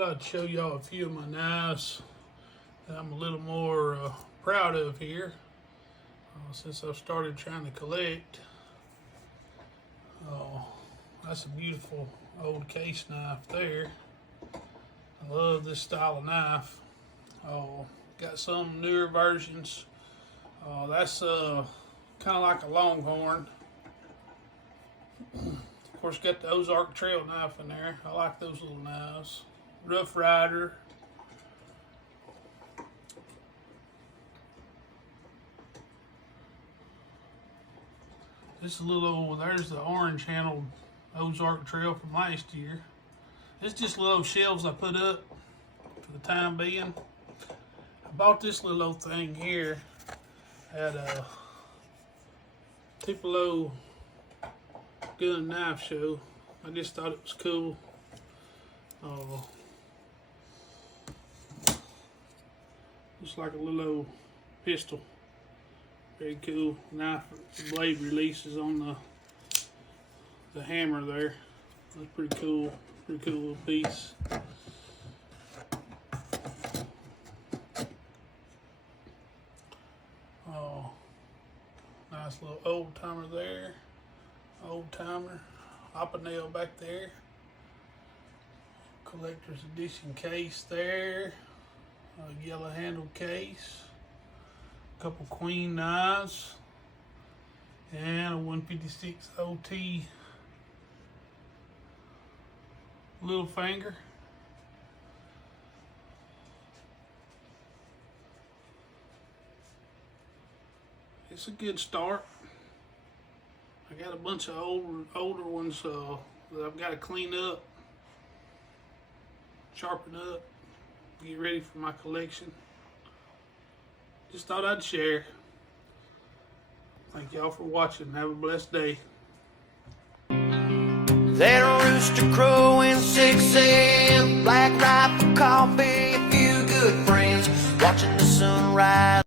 Thought I'd show y'all a few of my knives that I'm a little more proud of here since I've started trying to collect. That's a beautiful old case knife there. I love this style of knife. Got some newer versions. That's kind of like a Longhorn. Of course, got the Ozark Trail knife in there. I like those little knives. Rough Rider. This is a little old. There's the orange handled Ozark Trail from last year. It's just little shelves I put up for the time being. I bought this little old thing here at a Tupelo gun knife show. I just thought it was cool. Looks like a little old pistol. Very cool. Knife blade releases on the hammer there. That's pretty cool. Pretty cool little piece. Nice little old timer there. Old timer. Nail back there. Collector's edition case there. Yellow handle case. Couple queen knives. And a 156 OT little finger. It's a good start. I got a bunch of older ones that I've got to clean up, sharpen up, get ready for my collection. Just thought I'd share. Thank y'all for watching. Have a blessed day. That rooster crowing 6 a.m. Black rifle coffee, a few good friends watching the sunrise.